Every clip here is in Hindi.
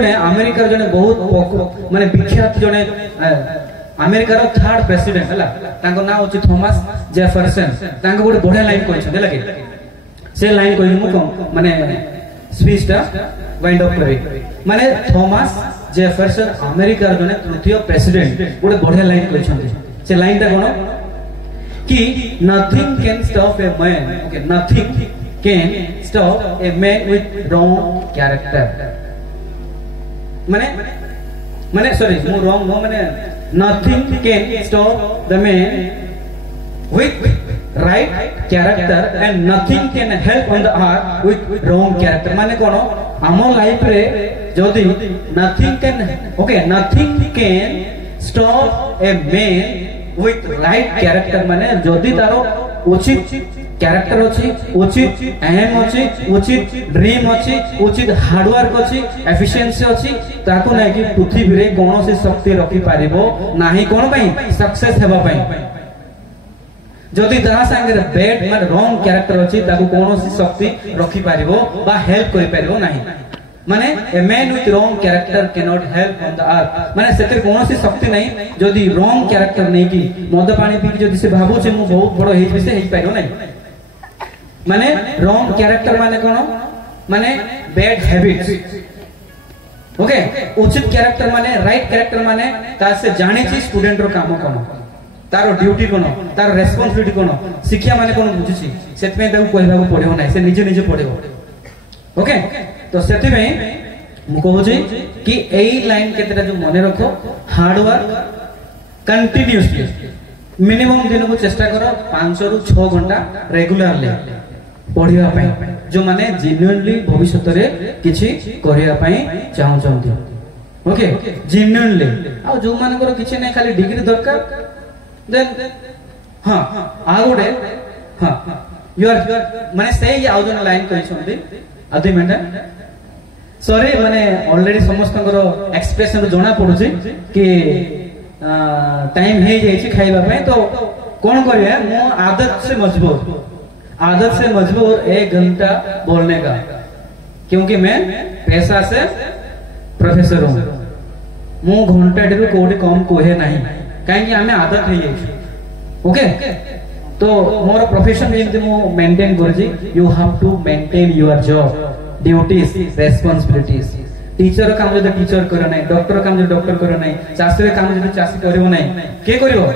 जने अमेरिका जने बहुत माने विख्यात जने अमेरिका रो थर्ड प्रेसिडेंट हला तांको नाम होची थॉमस जेफरसन तांको गोटे बढ़िया लाइन कहछन लगे से लाइन कहि मु माने स्पीच टा वाइंड अप करी माने थॉमस जेफरसन अमेरिका रो जने तृतीय प्रेसिडेंट गोटे बढ़िया लाइन कहछन से लाइन टा कोन कि nothing can stop a man okay nothing can stop a man with wrong character माने सॉरी मु रॉन्ग नो माने nothing can stop the man with right character and nothing can help on the earth with wrong character माने कोनो आमो लाइफ रे जदी nothing can stop a man with right character माने जदी तारो उचित कैरेक्टर अछि उचित एम अछि उचित ड्रीम अछि उचित हार्डवर्क अछि एफिशिएंसी अछि ताको नै कि पृथ्वी रे कोनोसी शक्ति रखि पारिबो नाही कोन पई सक्सेस हेबा पई जदी ता संगे बैड माने रॉन्ग कैरेक्टर अछि ताको कोनोसी शक्ति रखि पारिबो बा हेल्प करि पारिबो नाही माने a man with wrong character can not help on the earth माने सेतिर कोनोसी शक्ति नाही जदी रॉन्ग कैरेक्टर नै कि मद पानी पी जदी से भाबो छे मु बहुत बड़ हेइ से हेइ पाइरो नाही माने रॉन्ग कैरेक्टर माने कोन माने बैड हैबिट्स ओके उचित कैरेक्टर माने राइट कैरेक्टर माने ता से जाने छी स्टूडेंट रो काम तारो ड्यूटी कोन तारो रेस्पोंसिबिलिटी कोन शिक्षा माने कोन बुझिछि सेतमे ताऊ कहबाको पड़ियो नै से निजे निजे पड़ियो ओके तो सेति में मु कहू छी कि एई लाइन केतेटा जो मने रखो हार्ड वर्क कंटीन्यूअसली मिनिमम दिन को चेष्टा करो 5 रु 6 घंटा रेगुलरली पढ़िया पाई जो माने जेन्युइनली भविष्यत रे किछि करिया पाई चाहू चाहू ओके जेन्युइनली आ जो माने को किछि नै खाली डिग्री दरकार देन हां आ गोटे हां यू आर माने से आ जो लाइन कहि छथि आदि मिनट सॉरी माने ऑलरेडी समस्त एक्सप्रेशन जोना पड़ुछि कि टाइम हे जाई छी खाइबा पे तो कोन करिया मु आदत से मजबूर 1 घंटा बोलने का क्योंकि मैं पैसा से प्रोफेसर हूं मु घंटा डेरु कोडी कम कोहे नाही काहे कि हमें आदत है ये ओके तो मोर प्रोफेशन जेमते मु मेंटेन करजी you have to maintain your job duties responsibilities teacher काम जदि टीचर करे नाही डॉक्टर काम जदि डॉक्टर करे नाही चासी काम जदि चासी करिवो नाही के करिवो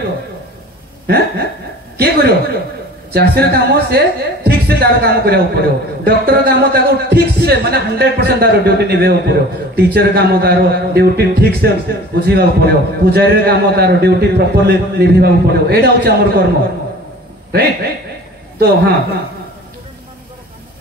हैं के करिवो चासी काम से ठीक से तार काम करिया पड़ो डॉक्टर काम ताको ठीक से माने 100% तार ड्यूटी निभेव पड़ो टीचर काम तार ड्यूटी ठीक से बुझीबा पड़ो पुजारी काम तार ड्यूटी प्रॉपर्ली निभेबा पड़ो एडा होछ हमर कर्म राइट तो हां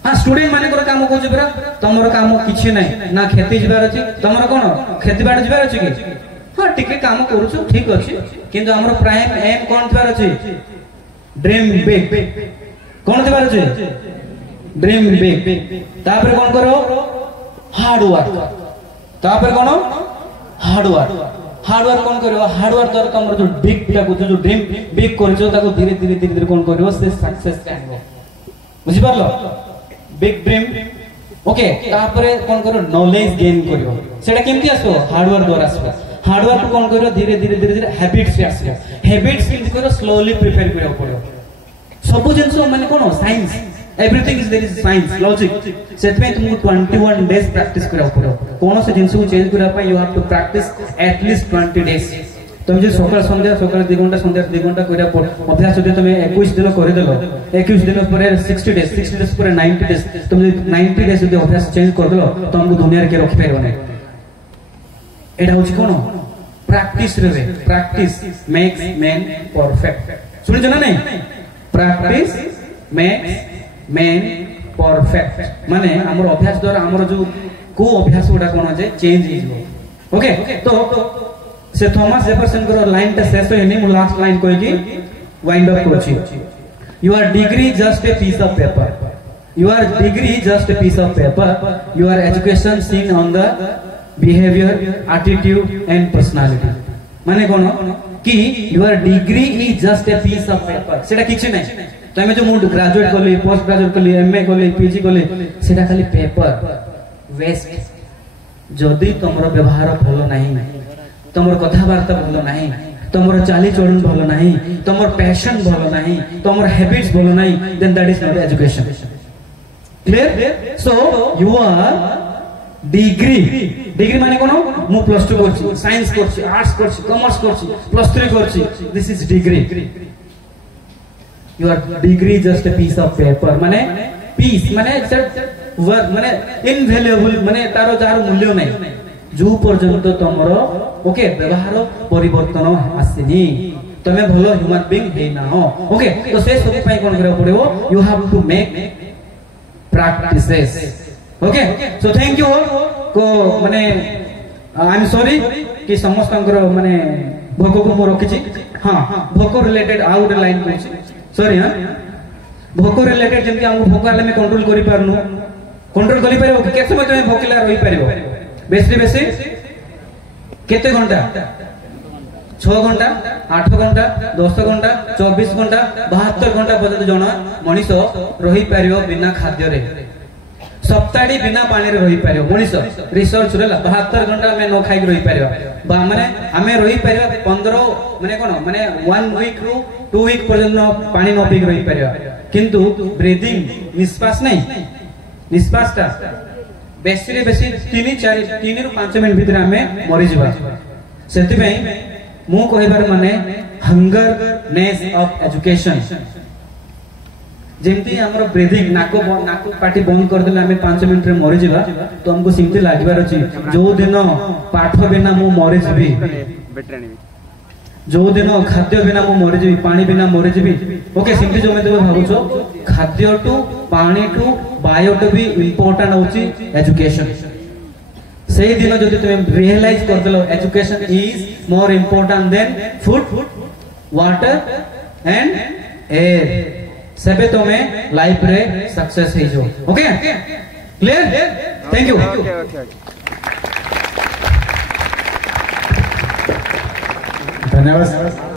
हां स्टूडेंट माने को काम कोछ बरा तमरो काम किछि नै ना खेती जिबार अछि तमरो कोन खेती बाड़ जिबार अछि कि हां टिके काम करूछु ठीक अछि किंतु हमर प्राइम एम कोन थिबार अछि ड्रीम बिग कौन दिबार छै ड्रीम बिग तापर कोन करो हार्ड वर्क तापर कोन हार्ड वर्क कोन करियो हार्ड वर्क तर तमर जो बिग टा को जो ड्रीम बिग करछो ताको धीरे धीरे कोन करियो से सक्सेस आइबो बुझि पारलो बिग ड्रीम ओके तापर कोन करो नॉलेज गेन करियो सेटा केमति आसो हार्ड वर्क द्वारा आसो हार्ड वर्क कोन करियो धीरे धीरे हैबिट्स से आसो हैबिट्स केमति करो स्लोली प्रिपेयर करियो पड़ो सब जिंस माने कोन science everything is there is science logic सेतमे तुमको 21 डेज प्रैक्टिस करा पड़ो कोन से जिंस को चेंज करा पाई you have to practice at least 20 days तुम जे सकाळ 2 घंटा संध्या 2 घंटा करिया अभ्यास जदि तुम 21 दिन करि देलो 21 दिन पर 60 डेज पर 90 डेज तुम 90 डेज जदि अभ्यास चेंज कर देलो तुमको दुनिया के रखि परबो नै एडा होछि कोन प्रैक्टिस रे प्रैक्टिस मेक्स मैन परफेक्ट सुनि जना नै प्रैक्टिस मेक्स मैन परफेक्ट माने हमर अभ्यास द्वारा हमर जो को अभ्यास उडा कोन जे चेंज हिजो ओके तो से थॉमस जेफरसन को लाइन ता शेष होइनी मु लास्ट लाइन कोइ कि वाइंड अप करछि your degree just a piece of paper your degree just a piece of paper your education seen on the behaviour attitude and personality माने कोन कि your degree is just a piece of paper सेटा किछ नै तमे जो मु ग्रेजुएट करली पोस्ट ग्रेजुएट करली एमए करली पीजी करली सेटा खाली पेपर वेस्ट जदि तुमर व्यवहार भल नहीं, तुमर कथबार्ता भल नहीं, तुमर चाली चलन भल नहीं, तुमर पैशन भल नहीं, तुमर हैबिट्स भल नहीं, then that is not education. Clear? So you are degree, degree माने कोन? मु प्लस 2 करछि, साइंस करछि, आर्ट्स करछि, कॉमर्स करछि, प्लस 3 करछि, this is degree. Your degree just a piece of paper, माने पीस माने वर्क माने इनवैल्यूएबल, माने तारो जार मूल्य नै जो पर्यंत तुमर ओके व्यवहार परिवर्तन आसीनी, तमे भलो ह्यूमन बीइंग हे ना हो। ओके, तो से सब पई कोन करे पड़िबो? You have to make practices. Okay, so thank you all को माने आई एम सॉरी कि समस्त माने भोक को मो रखिछि। हां, भोक रिलेटेड आउट लाइन कहछि, सॉरी। हां, भोक रिलेटेड जेंति हम भोक आले में कंट्रोल करि पारनु, कंट्रोल करि पारिबो कि केते समय तमे भोकला रहि पारिबो? बेसी बेसी केते घंटा? 6 घंटा, 8 घंटा, 10 घंटा, 24 घंटा, 72 घंटा पर्यंत जण मनीष रहि पारिबो बिना खाद्य रे। सप्ताहटी बिना पानी रे रहि पारिबो मनीष, रिसर्च रे 72 घंटा में न खाइ रहि पारिबो। बा माने हमें रहि पारिबो 15 माने कोन माने 1 वीक रु 2 वीक पर्यंत पानी न पी रहि पारिबो, किंतु ब्रीदिंग निश्वास नहीं, निश्वासटा बेसी रे बेसी 3 रु 5 मिनिट भीतर हमें मरि जिबा। सेति पई मु कहबार माने हंगरनेस ऑफ एजुकेशन। जेमती हमर ब्रीदिंग नाको पाटी बंद कर देले हमें 5 मिनिट रे मरि जिबा, तो हमको सिमती लागबार अछि जो दिन पाठ बिना मु मरि जिबी, जो दिन खाद्य बिना मु मरि जिबी, पानी बिना मरि जिबी। ओके, सिमती जो मैं भाबुछो खाद्य टू पानी टू बायो टू भी इंपोर्टेंट होची एजुकेशन। सही दिन जदि तुम रियलाइज कर देलो education is more important than food, water and air, सेबे तुम्हें लाइफ रे सक्सेस हे जो। Okay, clear? Thank you. धन्यवाद।